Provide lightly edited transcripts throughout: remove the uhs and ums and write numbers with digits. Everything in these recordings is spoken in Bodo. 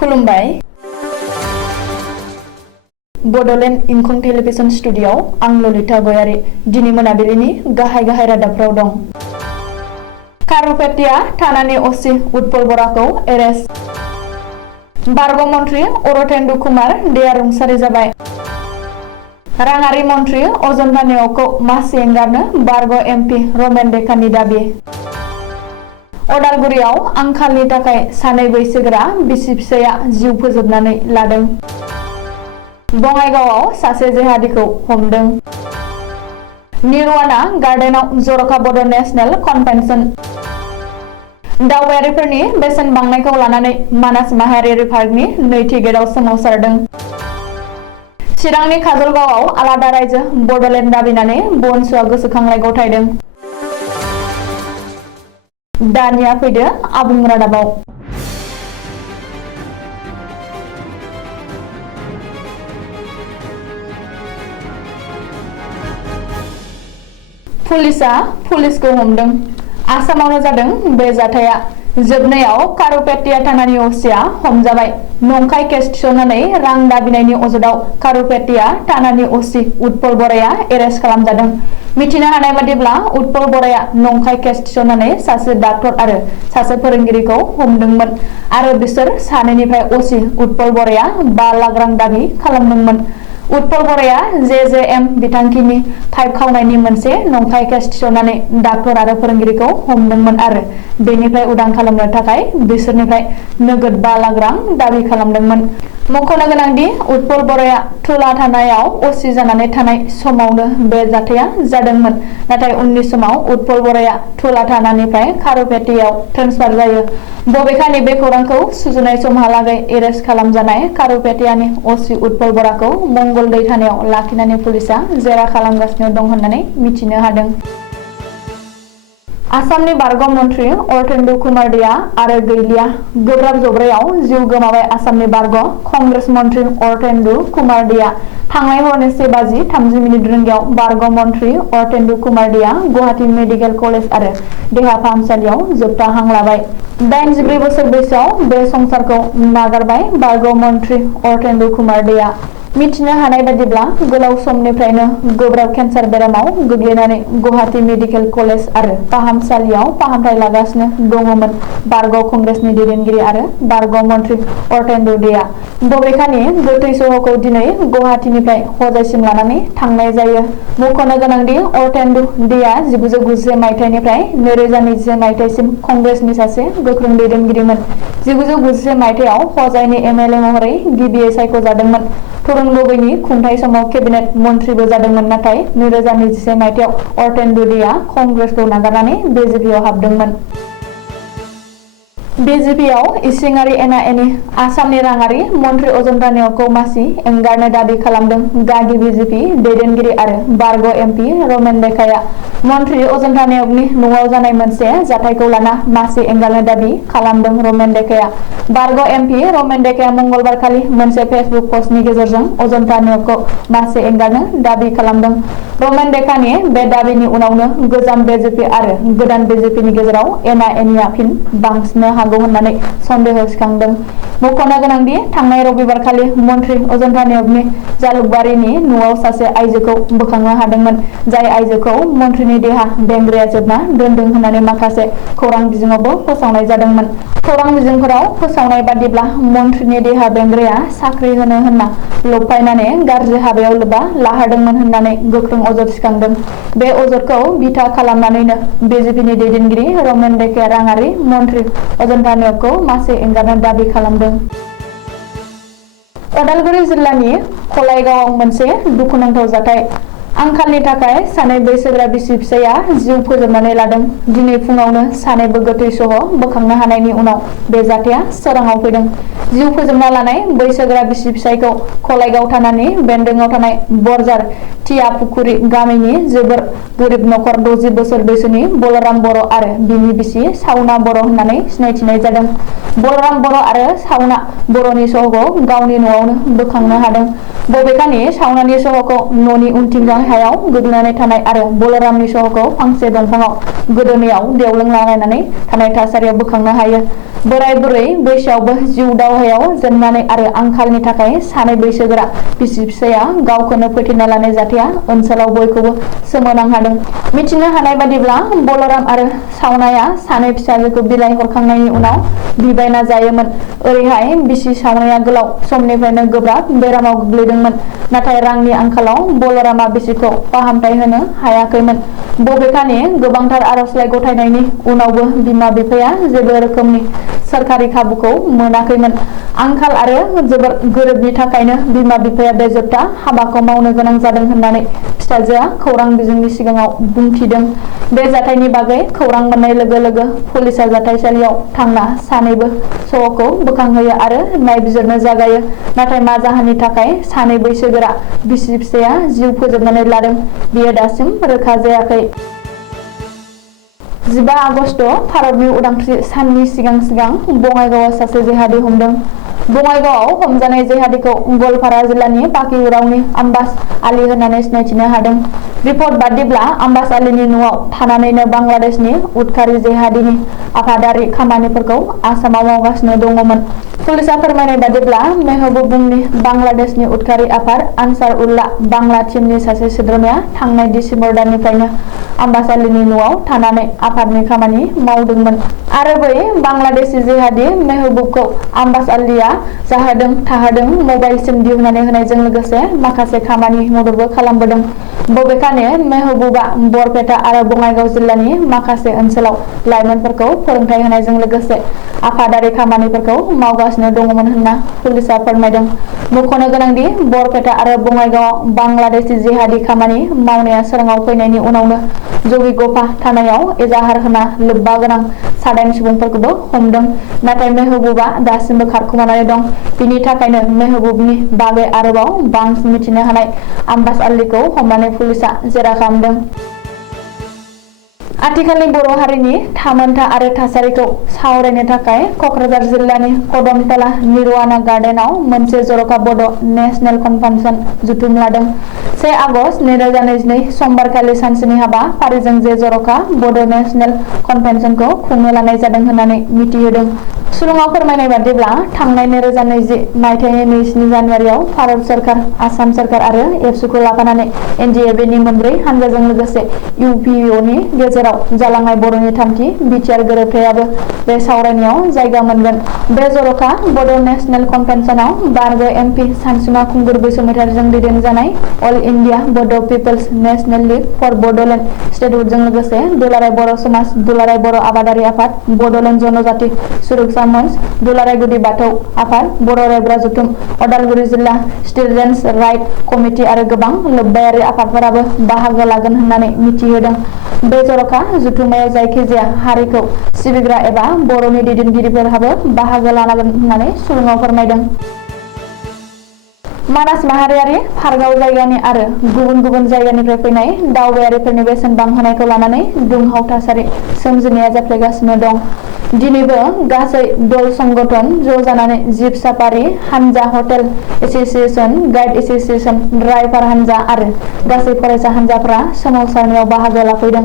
खुलुमबाय बड'लेण्ड इंखं टेलिभिजन स्टुडिय'आव आं ललिता गयारी दिनै मोनाबिलिनि गाहाय रादाबफोराव दं। कारुपेटिया थानानि असि उत्पल बराखौ एरेस्ट। बारग' मन्त्रि अरथेन्दु कुमार देआ रुंसारि जाबाय। राङारि मन्त्रि अजन्ता नेवखौ मासि एंगारनो बारग' एमपि रमेन बेकानि दाबि। अदालगुरियाव आंखालनि थाखाय सानै बैसोगोरा बिसि फिसाया जिउ फोजोबनानै लादों। बङाइगावआव सासे जेहादिखौ हमदों। निरवाना गार्डेनाव जर'खा बड' नेशनेल कन्भेन्सन। दावबायारिफोरनि बेसेन बांनायखौ लानानै मानास माहारियारि पार्कनि नैथि गेटआव सोमावसारदों। चिरांनि काजलगावआव आलादा रायजो बड'लेण्ड दाबिनानै बनसुआ गोसोखांलाय गथायदों। दानिया फैदो आबुं रादाबाव। पुलिसखौ हमदों। आसामावनो जादों बे जाथाया। जोबनायाव कारुपेटिया थानानि असिया हमजाबाय। नंखाय केस थिसननानै रां दाबिनायनि अजदाव कारुपेटिया थानानि असि उत्पल बराया एरेस्ट खालामजादों। मिथिनो हानाय बादिब्ला उत्पल बराया नंखाय केस थिसननानै सासे डाक्टर आरो सासे फोरोंगिरिखौ हमदोंमोन आरो बिसोर सानैनिफ्राय असि उत्पल बराया 5 लाख रां दाबि खालामदोंमोन। उत्पल बराया JJM बिथांखिनि पाइप खावनायनि मोनसे नंखाय केस थिसननानै डाक्टर आरो फोरोंगिरिखौ हमदोंमोन आरो बेनिफ्राय उदां खालामनो थाखाय बिसोरनिफ्राय नोगोद 5 लाख रां दाबि खालामदोंमोन। मख'नो गोनांदि उत्पल बराया टुला थानायाव असि जानानै थानाय समावनो बे जाथाया जादोंमोन। नाथाय उननि समाव उत्पल बराया टुला थानानिफ्राय कारुपेटियाव ट्रेन्सफार जायो। बबेखानि बे खौरांखौ सुजुनाय समहालागै एरेस्ट खालामजानाय कारुपेटियानि असि उत्पल बराखौ मंगलदै थानायाव लाखिनानै पुलिसआ जेरा खालामगासिनो दं होननानै मिथिनो हादों। आसामनि बारग' मन्त्रि अरथेन्दु कुमार देआ आरो गैलिया। गोब्राब जब्रायाव जिउ गोमाबाय आसामनि बारग' कंग्रेस मन्त्रि अरथेन्दु कुमार देआ। थांनाय हरनि 1:30 रिंगायाव बारग' मन्त्रि अरथेन्दु कुमार देआ गुवाहाटी मेडिकेल कलेज आरो देहा फाहामसालियाव जोबथा हां लाबाय। 84 बोसोर बैसोआव बे संसारखौ नागारबाय बारग' मन्त्रि अरथेन्दु कुमार देआ। मिथिनो हानाय बादिब्ला गोलाव समनिफ्रायनो गोब्राब केन्सार बेरामाव गोग्लैनानै गुवाहाटी मेडिकेल कलेज आरो फाहामसालियाव फाहामथाय लागासिनो दङमोन बारग' कंग्रेसनि दैदेनगिरि आरो बारग' मन्त्रि अरथेन्दु देआ। बबेखानि गोथै सह'खौ दिनै गुवाहाटीनिफ्राय हजाइसिम लानानै थांनाय जायो। मख'नो गोनांदि अरथेन्दु देआ 1991 मायथाइनिफ्राय 2021 मायथाइसिम कंग्रेसनि सासे गोख्रों दैदेनगिरिमोन। 1991 मायथाइयाव हजाइनि MLA महरै गिबियै सायख'जादोंमोन। तरुण गगैनि खुंथाय समाव केबिनेट मन्त्रिबो जादोंमोन। नाथाय 2021 मायथाइयाव अरथेन्दु देआ कंग्रेसखौ नागारनानै BJPआव हाबदोंमोन। BJPआव इसिङारि एना-एनि। आसामनि राङारि मन्त्रि अजन्ता नेवखौ मासि एंगारनो दाबि खालामदों गागि BJP दैदेनगिरि आरो बारग' MP रमेन बेकाया। मन्त्रि अजन्ता नेवगनि न'आव जानाय मोनसे जाथायखौ लाना मासि एंगारनो दाबि खालामदों रमेन बेकाया। बारग' MP रमेन बेकाया मंगलबारखालि मोनसे फेसबुक पस्टनि गेजेरजों अजन्ता नेवखौ मासि एंगारनो दाबि खालामदों। रमेन बेकानि बे दाबिनि उनावनो गोजाम BJP आरो गोदान BJPनि गेजेराव एना-एनिआ फिन बांसिनो हागौ होननानै सन्देह सिखांदों। मख'नो गोनांदि थांनाय रबिबारखालि मन्त्रि अजन्ता नेवगनि जालुकबारिनि न'आव सासे आइजोखौ बोखांनो हादोंमोन। जाय आइजोखौ मन्त्रिनि देहा बेंग्राया जोबना दोनदों होननानै माखासे खौरां बिजोङावबो फोसावनाय जादोंमोन। खौरां बिजोंफोराव फोसावनाय बादिब्ला मन्त्रिनि देहा बेंग्राया साख्रि होनो होनना लफायनानै गाज्रि हाबायाव लोब्बा लाहोदोंमोन होननानै गोख्रों अजद सिखांदों। बे अजदखौ बिथा खालामनानैनो BJPनि दैदेनगिरि रमेन बेकाया राङारि मन्त्रि अजन्ता नेवखौ मासि एंगारनो दाबि खालामदों। अदालगुरि जिल्लानि खलायगावआव मोनसे दुखुनांथाव जाथाय। आंखालनि थाखाय सानै बैसोगोरा बिसि फिसाया जिउ फोजोबनानै लादों। दिनै फुङावनो सानैबो गोथै सह' बोखांनो हानायनि उनाव बे जाथाया सोराङाव फैदों। जिउ फोजोबना लानाय बैसोगोरा बिसि फिसायखौ खलायगाव थानानि बेन्दोङाव थानाय बरजार थियापुखुरि गामिनि जोबोर गोरिब नखर 60 बोसोर बैसोनि बलराम बर' आरो बिनि बिसि सावना बर' होननानै सिनायथिनाय जादों। बलराम बर' आरो सावना बर'नि सह'खौ गावनि न'आवनो बोखांनो हादों। बबेखानि सावनानि सह'खौ न'नि उनथिंजों हायाव गोग्लैनानै थानाय आरो बलरामनि सहखौ फांसे दंफाङाव गोदोनायाव देवलोंलालायनानै थानाय थासारियाव बोखांनो हायो। बोराय बुरै बैसोआवबो जिउ दावहायाव जेननानै आरो आंखालनि थाखाय सानै बैसोगोरा बिसि फिसाया गावखौनो फोथैना लानाय जाथाया ओनसोलाव बयखौबो सोमोनांहोदों। मिथिनो हानाय बादिब्ला बलराम आरो सावनाया सानै फिसाजोखौ बिलाइ हरखांनायनि उनाव बिबायना जायोमोन। ओरैहाय बिसि सावनाया गोलाव समनिफ्रायनो गोब्राब बेरामाव गोग्लैदोंमोन। नाथाय रांनि आंखालाव बलरामा बिसिखौ फाहामथाय होनो हायाखैमोन। बबेखानि गोबांथार आर'जलाइ गथायनायनि उनावबो बिमा बिफाया जेबो रोखोमनि सोरखारि खाबुखौ मोनाखैमोन। आंखाल आरो जोबोर गोरिबनि थाखायनो बिमा बिफाया बे जोबथा हाबाखौ मावनो गोनां जादों होननानै फिसाजोआ खौरां बिजोंनि सिगाङाव बुंथिदों। बे जाथायनि बागै खौरां मोननाय लोगो लोगो पुलिसआ जाथायसालियाव थांना सानैबो सहखौ बोखांहोयो आरो नायबिजिरनो जागायो। नाथाय मा जाहोननि थाखाय सानै बैसोगोरा बिसि फिसाया जिउ फोजोबनानै लादों बेयो दासिम रोखा जायाखै। 15 आगस्ट भारतनि उदांस्रि साननि सिगां बङाइगावआव सासे जेहादी हमदों। बङाइगावआव हमजानाय जेहादीखौ गवालपारा जिल्लानि पाकिउरावनि आब्बास आली होननानै सिनायथिनो हादों। रिपर्ट बादिब्ला आब्बास आलीनि न'आव थानानैनो बांलादेशनि उदखारि जेहादीनि आफादारि खामानिफोरखौ आसामाव मावगासिनो दङमोन। पुलिसआ फोरमायनाय बादिब्ला मेहबुब मुंनि बांलादेशनि उदखारि आफाद आनसार उल्लाह बांला टीमनि सासे सोद्रोमाया थांनाय डिसेम्बर दाननिफ्रायनो आब्बास आलीनि न'आव थानानै आफादनि खामानि मावदोंमोन आरो बै बांलादेशी जेहादी मेहबुबखौ आब्बास आलीआ जाहोदों थाहोदों मबाइल सिम दिहुननानै होनायजों लोगोसे माखासे खामानि मददबो खालामबोदों। बबेखानि मेहबुबा बरपेटा आरो बङाइगाव जिल्लानि माखासे ओनसोलाव लाइमोनफोरखौ फोरोंथाय होनायजों लोगोसे आफादारि खामानिफोरखौ मावगासिनो दङमोन होनना पुलिसआ फोरमायदों। मख'नो गोनांदि बरपेटा आरो बङाइगावआव बांलादेशी जेहादी खामानि मावनाया सोराङाव फैनायनि उनावनो जगिगफा थानायाव एजाहार होना लोब्बा गोनां 7 सुबुंफोरखौबो हमदों। नाथाय मेहबुबा दासिमबो खारखुमानानै दं। बिनि थाखायनो मेहबुबनि बागै आरोबाव बांसिन मिथिनो हानाय आब्बास आलीखौ हमनानै पुलिसआ जेरा खालामदों। आथिखालनि बर' हारिनि थामोनथा आरो थासारिखौ सावरायनो थाखाय कक्राझार जिल्लानि कदमतला निरवाना गार्डेनआव मोनसे जर'खा बड' नेशनेल कन्भेन्सन जथुम लादों। 1 आगस्ट 2022 समबारखालि सानसेनि हाबाफारिजों जे जर'खा बड' नेशनेल कन्भेन्सनखौ खुंनो लानाय जादों होननानै मिथिहोदों। सुलुङाव फोरमायनाय बादिब्ला थांनाय 2020 मायथाइनि 27 जानुवारियाव भारत सरकार, आसाम सरकार आरो एबसुखौ लाफानानै एनडिएफबिनि मोनब्रै हानजाजों लोगोसे इउपिअनि गेजेराव जालांनाय बर'नि थामथि बिटिआर गोरोबथायाबो बे सावरायनायाव जायगा मोनगोन। बे जर'खा बड' नेशनेल कन्भेन्सनाव बारग' एमपि सानसुमा खुंगुर बसुमतारिजों दैदेनजानाय all India Bodo' people's national league for Bodoland स्टेटहुडजों लोगोसे दुलाराय बर' समाज, दुलाराय बर' आबादारि आफाद, बड'लेण्ड जनजाति सुरक्षा मंच, दुलाराय गुदि बाथौ आफाद, बर' रायग्रा जथुम, अदालगुरि जिल्ला स्टुडेन्टस राइट कमिटि आरो गोबां लोब्बायारि आफादफोराबो बाहागो लागोन होननानै मिथिहोदों। बे जर'खा जथुम्मायाव जायखिजाया हारिखौ सिबिग्रा एबा बर'नि दैदेनगिरिफोरहाबो बाहागो लानांगोन होननानै सुलुङाव फोरमायदों। मानास माहारियारि पार्कआव जायगानि आरो गुबुन गुबुन जायगानिफ्राय फैनाय दावबायारिफोरनि बेसेन बांहोनायखौ लानानै दुंहाव थासारि सोमजिनाया जाफ्लेगासिनो दं। दिनैबो गासै दल संगठन ज' जानानै जिप साफारि हानजा, hotel association, guide association, driver हानजा आरो गासै फरायसा हानजाफोरा सोमावसारनायाव बाहागो लाफैदों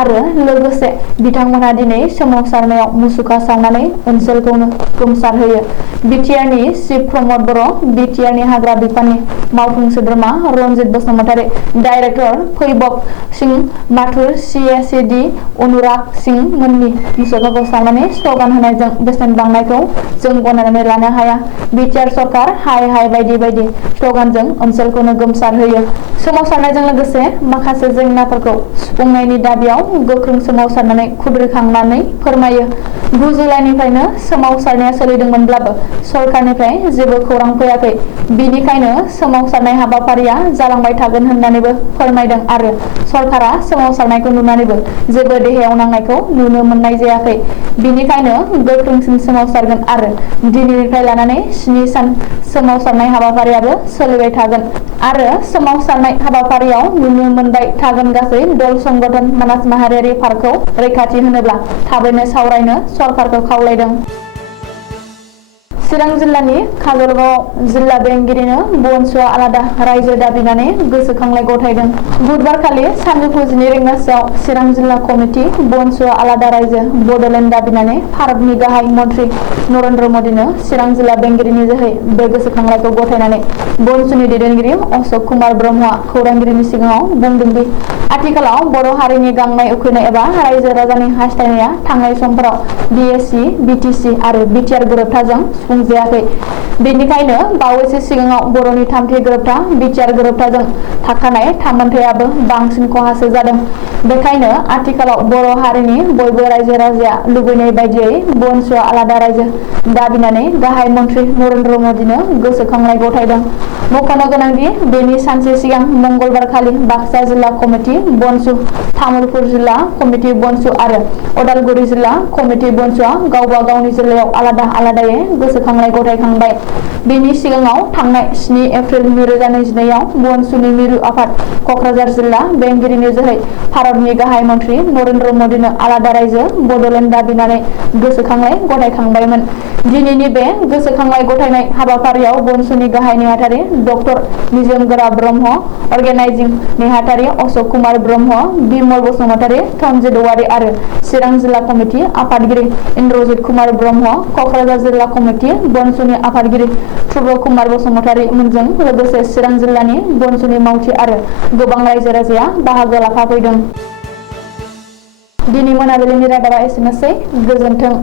आरो लोगोसे बिथांमोनहा दिनै सोमावसारनायाव मुसुखा सावनानै ओनसोलखौनो गोमसारहोयो। बिटिआरनि चिफ प्रमद बर', बिटिआरनि हाग्रा बिफाननि मावफुं सोद्रोमा रनजित बसुमतारी, डाइरेक्टर फैबक सिंह माथुर, सिएसिडि अनुराग सिंह मोननि मुसुखाखौ सावनानै स्लगान होनायजों बेसेन बांनायखौ जों गनायनानै लानो हाया। बिटिआर सरकार हाय हाय बायदि बायदि स्लगानजों ओनसोलखौनो गोमसारहोयो। सोमावसारनायजों लोगोसे माखासे जेंनाफोरखौ सुफुंनायनि दाबियाव गोख्रों सोमावसारनानै खुद्रिखांनानै फोरमायो। 9 जुलाइनिफ्रायनो सोमावसारनाया सोलिदोंमोनब्लाबो सरकारनिफ्राय जेबो खौरां फैयाखै। बिनिखायनो सोमावसारनाय हाबाफारिया जालांबाय थागोन होननानैबो फोरमायदों आरो सरकारा सोमावसारनायखौ नुनानैबो जेबो देहायाव नांनायखौ नुनो मोननाय जायाखै। बिनिखायनो गोख्रोंसिन सोमावसारगोन आरो दिनैनिफ्राय लानानै 7 सान सोमावसारनाय हाबाफारियाबो सोलिबाय थागोन आरो सोमावसारनाय हाबाफारियाव नुनो मोनबाय थागोन। गासै दल संगठन मानास माहारियारि पार्कखौ रैखाथि होनोब्ला थाबैनो सावरायनो सरकारखौ खावलायदों। चिरां जिल्लानि काजलगाव जिल्ला बेंगिरिनो बनसुआ आलादा रायजो दाबिनानै गोसोखांलाय गथायदों। बुधबारखालि सानजौफु 12 रिंगासोआव चिरां जिल्ला कमिटि बनसुआ आलादा रायजो बड'लेण्ड दाबिनानै भारतनि गाहाय मन्त्रि नरेन्द्र मदिनो चिरां जिल्ला बेंगिरिनि जोहै बे गोसोखांलायखौ गथायनानै बनसुनि दैदेनगिरि अशोक कुमार ब्रह्मआ खौरांगिरिनि सिगाङाव बुंदों दि आथिखालाव बर' हारिनि गांनाय उखैनाय एबा रायजो राजानि हास्थायनाया थांनाय समफोराव बिएसि, बिटिसि आरो बिटिआर गोरोबथाजों सुफुंजायाखै। बेनिखायनो बावैसो सिगाङाव बर'नि थामथि गोरोबथा बिटिआर गोरोबथाजों थाखानाय थामोनथायाबो बांसिन खहासो जादों। बेखायनो आथिखालाव बर' हारिनि बयबो रायजो राजाया लुबैनाय बायदियै बनसुआ आलादा रायजो दाबिनानै गाहाय मन्त्रि नरेन्द्र मदिनो गोसोखांलाय गथायदों। मख'नो गोनांदि बेनि सानसे सिगां मंगलबारखालि बाक्सा जिल्ला कमिटि बनसु, तामुलपुर जिल्ला कमिटि बनसु आरो अदालगुरि जिल्ला कमिटि बनसुआ गावबा गावनि जिल्लायाव आलादा आलादायै गोसोखांलाय गथायखांबाय। बेनि सिगाङाव थांनाय 7 एप्रिल 2022 आव बनसुनि मिरु आफाद क'क्राझार जिल्ला बेंगिरिनि जोहै भारतनि गाहाय मन्त्रि नरेन्द्र मदिनो आलादा रायजो बड'लेण्ड दाबिनानै गोसोखांलाय गथायखांबायमोन। दिनैनि बे गोसोखांलाय गथायनाय हाबाफारियाव बनसुनि गाहाय नेहाथारि डक्टर निजोमगोरा ब्रह्म, अर्गेनाइजिं नेहाथारि अशोक कुमार ब्रह्म, बिमल बसुमतारी, धनजित औवारी आरो चिरां जिल्ला कमिटि आफादगिरि इन्द्रजित कुमार ब्रह्म, क'क्राझार जिल्ला कमिटि बनसुनि आफादगिरि ध्रुब कुमार बसुमतारी मोनजों लोगोसे चिरां जिल्लानि बनसुनि मावथि आरो गोबां रायजो राजाया बाहागो लाफाफैदों। दिनै मोनाबिलिनि रादाबा एसेनोसै। गोजोन्थों।